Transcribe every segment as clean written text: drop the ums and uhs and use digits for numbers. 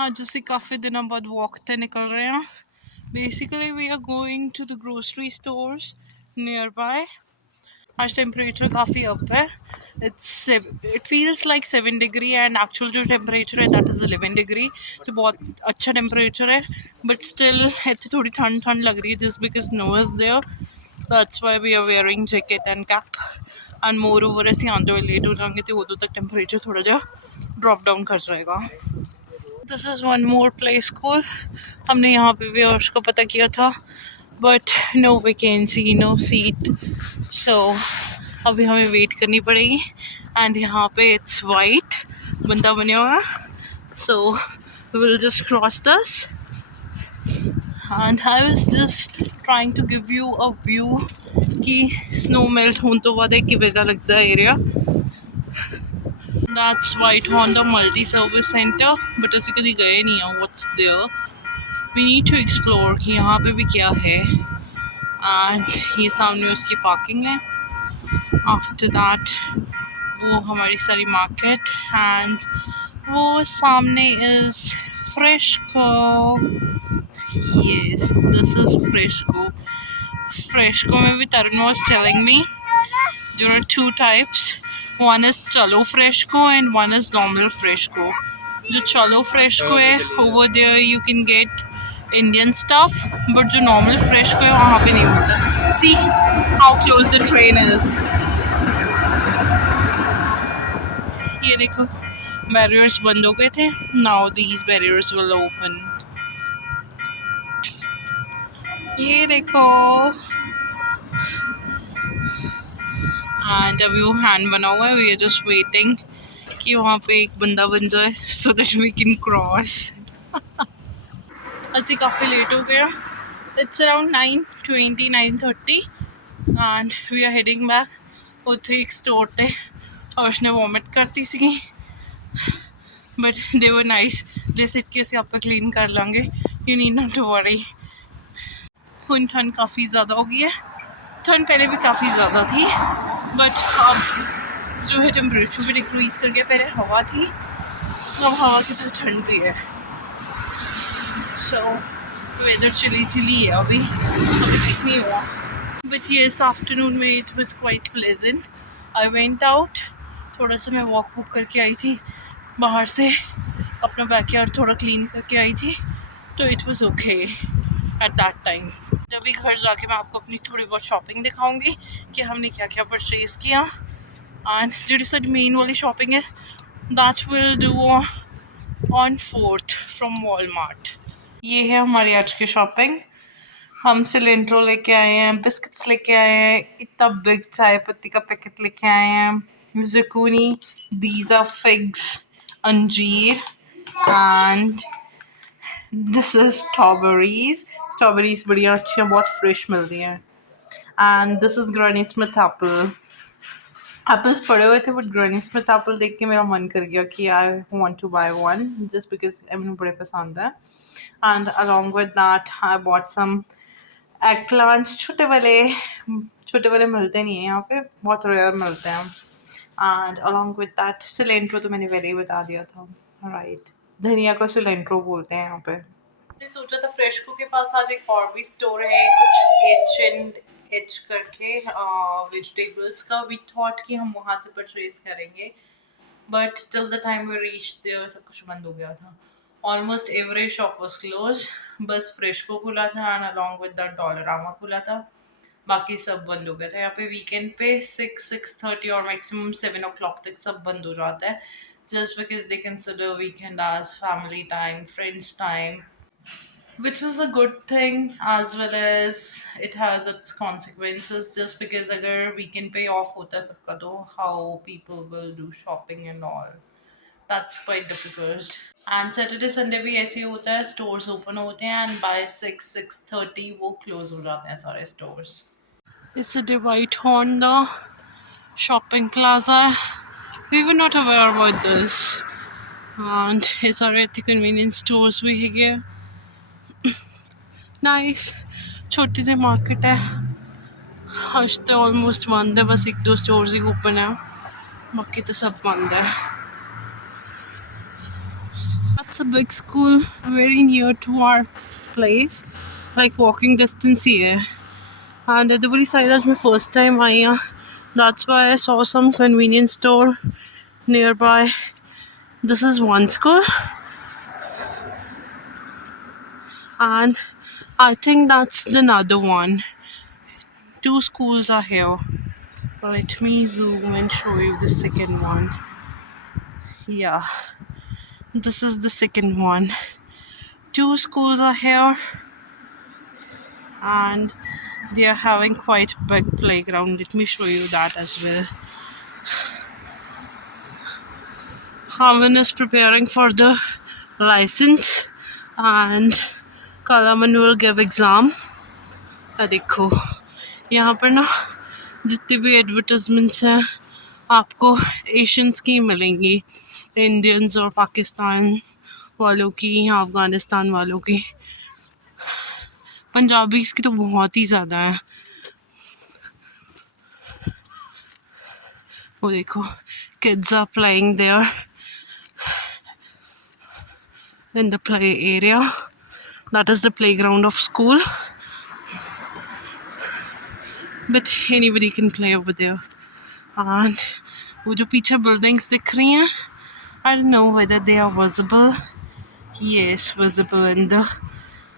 आज ਅਸੀਂ काफ़ी दिनों बाद वॉक ਤੇ निकल रहे हैं. Basically we are going to the grocery stores nearby. आज टेम्परेचर काफ़ी अप है. It feels like 7 degree and actual जो टेम्परेचर है that is 11 degree. तो बहुत अच्छा टेम्परेचर है but still इतनी थोड़ी ठंड ठंड लग रही है just because snow is there. That's why we are wearing jacket and cap. And moreover ऐसे आते हुए लेट हो जाएंगे तो उधर तक टेम्परेचर थोड़ा जा ड्रॉप डाउन कर जाएगा. This is one more play school. हमने यहाँ पे भी और उसको पता किया था but no vacancy no seat so अभी हमें वेट करनी पड़ेगी. एंड यहाँ पे इट्स वाइट बंदा बने हुआ so will just cross this and I was just trying to give you a view कि स्नो मेल्ट होने तो बाद किवें दा लगता है area. That's White Honda Multi-Service Center, but ऐसे कभी गए नहीं हैं. What's there? We need to explore कि यहाँ पे भी क्या है. And ये सामने उसकी पार्किंग है. After that, वो हमारी सारी मार्केट and वो सामने is Fresco. Yes, this is Fresco. Fresco में भी Tarun was telling me there are two types. One is Chalo Fresco and one is normal Fresco. जो Chalo Fresco है over there you can get Indian stuff, but जो normal Fresco है वहाँ पे नहीं मिलता. See how close the train is. ये देखो barriers बंद हो गए थे. Now these barriers will open. ये देखो एंड अभी वो हैंड बना हुआ है. वी आर जस्ट वेटिंग कि वहाँ पे एक बंदा बन जाए so that we can cross. ਅਸੀਂ काफ़ी लेट हो गया. It's around 9:20 9:30 and we are heading back. ਉੱਥੇ एक स्टोर ਤੇ और उसने वॉमिट करती सी but they were nice. They said कि ਅਸੀਂ आपे क्लीन कर लांगे. You need not to worry. ਹੁਣ ठंड काफ़ी ज़्यादा हो गई है. ठंड पहले भी काफ़ी ज़्यादा थी बट अब जो है टेम्परेचर भी डिक्रीज़ कर गया. पहले हवा थी अब हवा के साथ ठंड भी है. सो वेदर चिली चिली है अभी ठीक नहीं हुआ. बट ये इस आफ्टरनून में it was quite pleasant. I went out. थोड़ा सा मैं वॉक वूक करके आई थी बाहर से. अपना बैकयार्ड थोड़ा क्लीन करके आई थी तो it was okay at that time. जब भी घर जाके मैं आपको अपनी थोड़ी बहुत शॉपिंग दिखाऊंगी कि हमने क्या क्या परचेज़ किया. एंड जो सारी मेन वाली शॉपिंग है that will do on 4th from Walmart. ये है हमारी आज की शॉपिंग. हम सिलेंड्रो लेके आए हैं, बिस्किट्स लेके आए हैं, इतना बिग चाय पत्ती का पैकेट लेके आए हैं, ज़ुकूनी, these are figs, अंजीर and this is strawberries. Strawberries बढ़िया अच्छी बहुत फ्रेश मिल रही हैं. And this is granny Smith Apple. Apples पड़े हुए थे बट ग्रैनी स्मिथ एप्पल देख के मेरा मन कर गया कि I want to buy one just because मुझे बड़े पसंद है. And along with that I bought some eggplants. छोटे वाले मिलते नहीं हैं यहाँ पे, बहुत रेयर मिलते हैं. And along with that cilantro तो मैंने पहले ही बता दिया था राइट. धनिया को सिलेंट्रो बोलते हैं यहाँ पे. मैंने सोचा था फ्रेशको के पास आज एक और भी स्टोर है कुछ एच करके वेजिटेबल्स का. वी थॉट कि हम वहाँ से परचेज करेंगे but till the time we reach there सब कुछ बंद हो गया था. Almost every shop was close. बस फ्रेशको खुला था and along with the Dollarama खुला था. बाकी सब बंद हो गया था. यहाँ पे वीकेंड पे 6-6:30 और मैक्सिमम 7 o'clock तक सब बंद हो जाता है just because they consider weekend as family time, friends time, which is a good thing as well as it has its consequences just because अगर weekend पे off होता है सबका तो how people will do shopping and all, that's quite difficult. And Saturday Sunday भी ऐसे ही होता है. stores open होते हैं and by 6-6:30 वो close हो जाते हैं सारे stores. It's a White Honda shopping plaza. We were not aware about this. And ये सारे इतने convenience stores भी है. नाइस छोटी सी मार्केट है. आज तो ऑलमोस्ट बंद है. बस 1-2 स्टोर्स ही ओपन है बाकी तो सब बंद है. It's a big school, very near to our place, like walking distance here. And the buri side is my first time I. That's why I saw some convenience store nearby. This is one school, and I think that's the another one. Two schools are here. Let me zoom and show you the second one. Yeah, this is the second one. Two schools are here, and they are having quite a big playground. Let me show you that as well. Haman is preparing for the license, and Kalaman will give exam. देखो यहाँ पर ना जितनी भी advertisements हैं आपको Asians की मिलेंगी, इंडियंस और पाकिस्तान वालों की या अफ़गानिस्तान वालों की. पंजाबीज़ की तो बहुत ही ज़्यादा है. वो देखो kids are playing there in the play area. That is the playground of school. But anybody can play over there. And वो जो पीछे buildings दिख रही हैं, I don't know whether they are visible. Yes, visible in the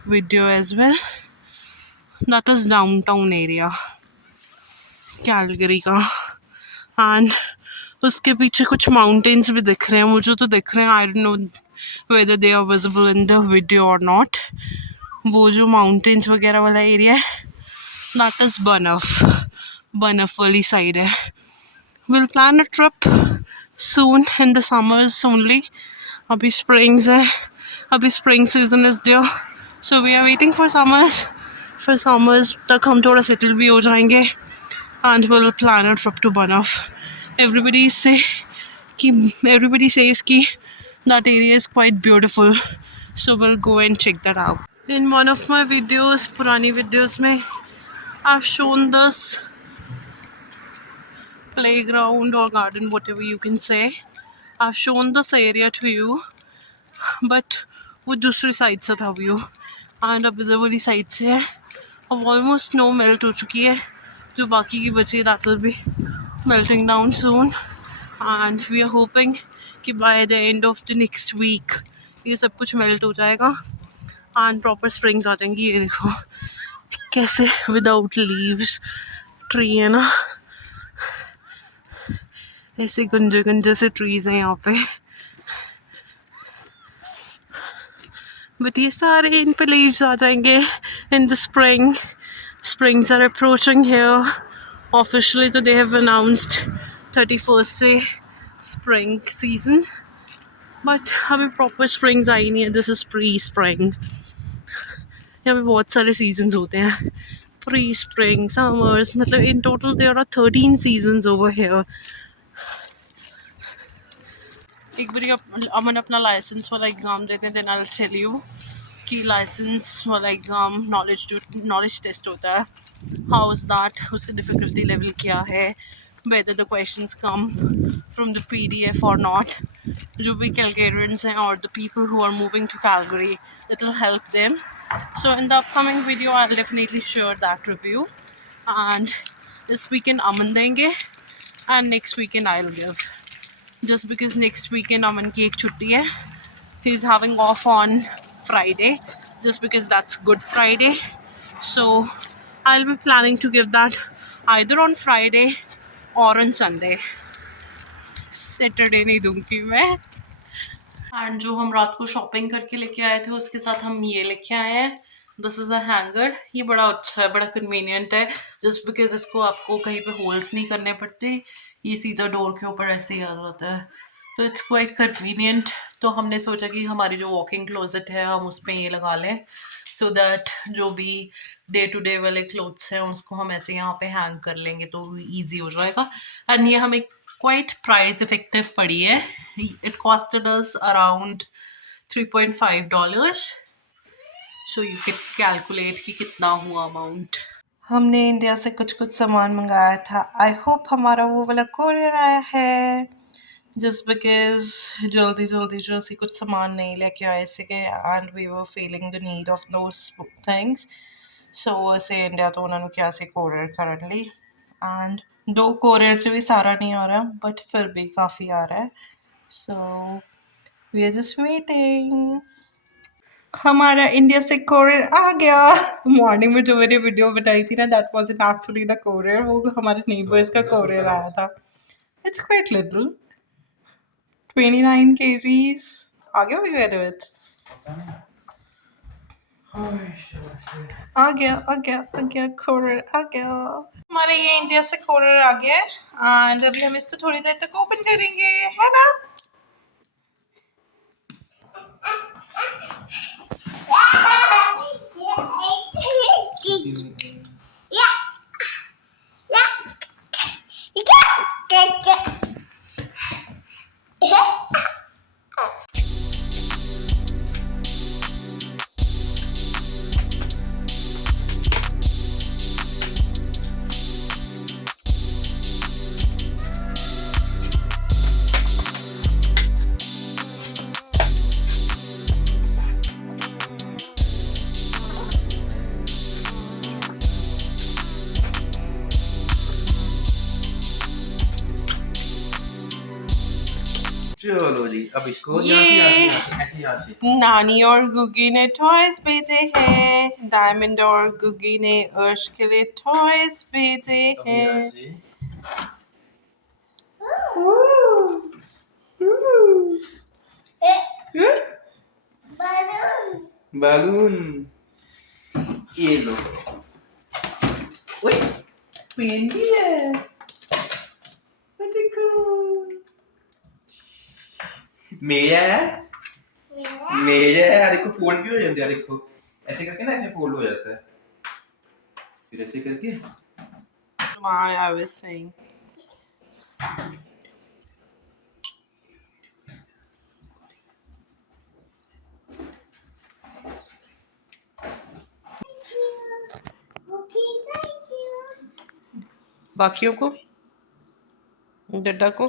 video as well. That is downtown area, Calgary का. And उसके पीछे कुछ mountains भी दिख रहे हैं. मुझे तो दिख रहे हैं. I don't know whether they are visible in the video or not. वो जो mountains वगैरह वाला area है, that is Banff वाली side है. We'll plan a trip soon in the summers only. अभी springs है, अभी spring season is there, so we are waiting for summers. For summers तक हम थोड़ा settle भी हो जाएंगे, and we'll plan a trip to Banff. Everybody says कि that area is quite beautiful, so we'll go and check that out. In one of my videos, पुरानी videos में, I've shown this playground or garden, whatever you can say. I've shown this area to you, but वो दूसरी side से था view, and अब इधर वाली side से है. अब ऑलमोस्ट स्नो मेल्ट हो चुकी है, जो बाकी की बची that will be melting down soon, and we are hoping कि by the end of the next week ये सब कुछ मेल्ट हो जाएगा and proper springs आ जाएंगी. ये देखो कैसे without leaves ट्री है ना, ऐसे गंजे गंजे से ट्रीज हैं यहाँ पे. बट ये सारे इन पे लीव्स आ जाएंगे in the spring. Springs are approaching here. Officially तो they have announced 31st से spring season, but अभी proper springs आई नहीं है. This is pre-spring. यहाँ पे बहुत सारे seasons होते हैं, pre-spring, summers, मतलब in total there are 13 seasons over here. एक बार अमन अपना लाइसेंस वाला एग्ज़ाम देते हैं, then I will tell you कि लाइसेंस वाला एग्ज़ाम नॉलेज टेस्ट होता है, हाउ इज़ दैट, उसका डिफ़िकल्टी लेवल क्या है, whether the questions come from the PDF or not. जो भी Calgarians हैं or the people who are moving to Calgary, it will help them. So in the upcoming video I'll definitely share that review, and this weekend अमन देंगे and next weekend I'll give. Just because next weekend Aman की एक छुट्टी है, he's having off on Friday, just because that's Good Friday. So I'll be planning to give that either on Friday or on Sunday. Saturday नहीं दूंगी मैं. And जो हम रात को शॉपिंग करके लेके आए थे उसके साथ हम ये लेके आए हैं. This is a hanger. ये बड़ा अच्छा है, बड़ा कन्वीनियंट है, जस्ट बिकॉज इसको आपको कहीं पे होल्स नहीं करने पड़ते, ये सीधा डोर के ऊपर ऐसे ही आ जाता है, तो इट्स क्वाइट कन्वीनियंट. तो हमने सोचा कि हमारी जो वॉकिंग क्लोजेट है हम उस पर ये लगा लें, सो दैट जो भी डे टू डे वाले क्लोथ्स हैं उसको हम ऐसे यहाँ पे हैंग कर लेंगे तो ईजी हो जाएगा. एंड ये हमें quite price effective पड़ी है. It costed us around $3.5. So you can calculate कि कितना हुआ अमाउंट. हमने इंडिया से कुछ सामान मंगाया था. आई होप हमारा वो वाला कोरियर आया है. just because जल्दी जल्दी जो ਅਸੀਂ कुछ सामान नहीं लेके आए ਸੀਗੇ and we were feeling the need of those things, so ਅਸੀਂ ਇੰਡੀਆ ਤੋਂ ਉਹਨਾਂ ਨੂੰ ਕਿਹਾ ਸੀ ਕੋਰੀਅਰ ਕਰਨ ਲਈ and दो कोरियर ਚ ਵੀ ਸਾਰਾ नहीं आ रहा but फिर भी काफ़ी आ रहा है, so we are just waiting. हमारा इंडिया से कोरियर आ गया। मॉर्निंग में जो मैंने वीडियो बनाई थी ना, that was in actually the courier, वो हमारे नेबर्स का कोरियर आया था। It's quite little, 29 kgs। आ गया भी गए विद, आ गया कोरियर आ गया। हमारे ये इंडिया से कोरियर आ गया है एंड अभी हम इसको थोड़ी देर तक ओपन करेंगे, है ना? चलो जी, अब इसको ये नानी और गुगी ने टॉयज भेजे हैं, डायमंड और गुगी ने अर्श के लिए टॉयज भेजे हैं। बैलून ये लो। ओए पेन भी है, देखो मेरा है, मेरा है। देखो फोल्ड भी हो जाता है, देखो ऐसे करके ना, ऐसे फोल्ड हो जाता है, फिर ऐसे करके। Why I was saying. बाकियों को, डड्डा को,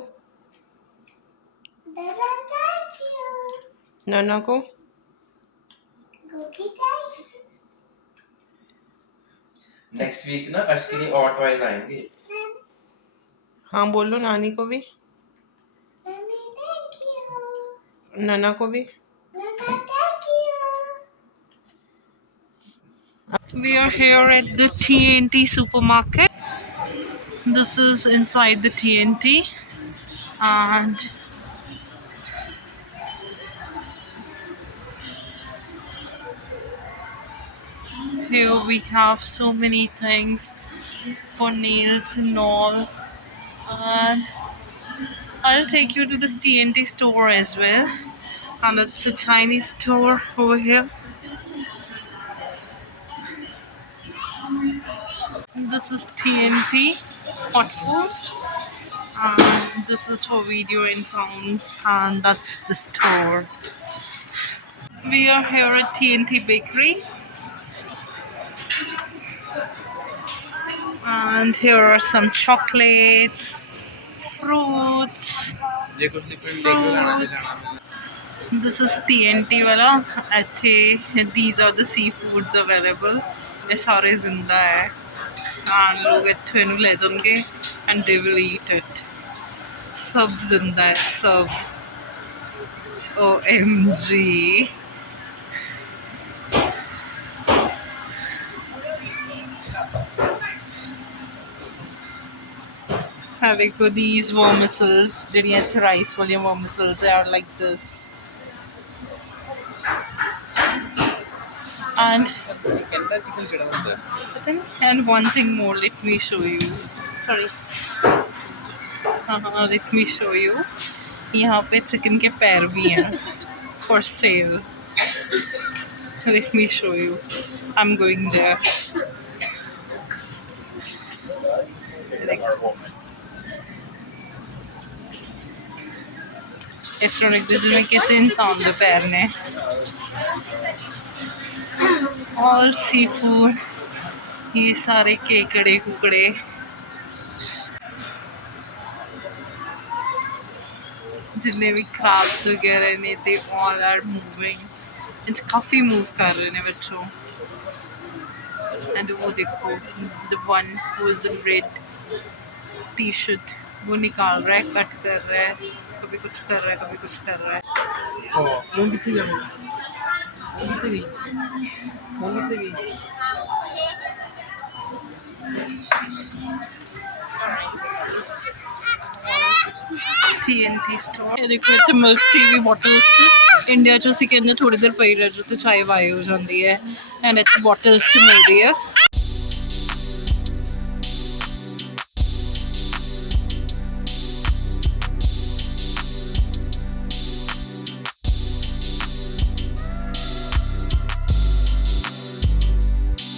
नाना को, नेक्स्ट वीक ना अर्श के लिए और टॉयज आएंगे। हाँ बोलो, नानी को भी, नाना को भी। We are here at the TNT supermarket. This is inside the TNT and here we have so many things for nails and all, and I'll take you to this TNT store as well, and it's a Chinese store over here. This is TNT hot food and this is for video and sound, and that's the store. We are here at TNT bakery and here are some chocolates, fruits. This is TNT वाला। ऐसे these are the seafoods available। ये सारे जिंदा है and लोग इत्थे इन्हू ले जाएंगे and they will eat it। सब जिंदा है सब। OMG। देखो these vermicelles, ਜਿਹੜੀਆਂ ਇੱਥੇ rice ਵਾਲੀਆਂ vermicelles are like this। And one thing more, let me show you। Sorry। हाँ let me show you। यहाँ पे चिकन के पैर भी हैं for sale। Let me show you। I'm going there। इस तरह एक दिल में किसी इंसान के पैर ने। ऑल सी फूड, ये सारे केकड़े कुकड़े। जिन्ने भी crabs वगैरह ने they all are moving. It's काफी move कर रहे हैं बच्चों. And वो देखो the one who is in red T-shirt वो निकाल रहा है, कट कर रहा है, कभी कुछ कर रहा है, कभी कुछ कर रहा है. फोन कितने जाने फोन कितने गई TNT store. ਇਹ ਦੇਖੋ ਇੱਥੇ ਮਿਲਕ ਟੀ ਵੀ ਬੋਟਲਸ ਚ ਇੰਡੀਆ ਚ ਅਸੀਂ ਕਹਿੰਦੇ ਥੋੜੀ ਦੇਰ ਪਈ ਰਹਿ ਜਾਓ ਤੇ ਚਾਏ ਵਾਏ ਹੋ ਜਾਂਦੀ ਹੈ ਐਂਡ ਇੱਥੇ ਬੋਟਲਸ ਚ ਮਿਲਦੀ ਹੈ.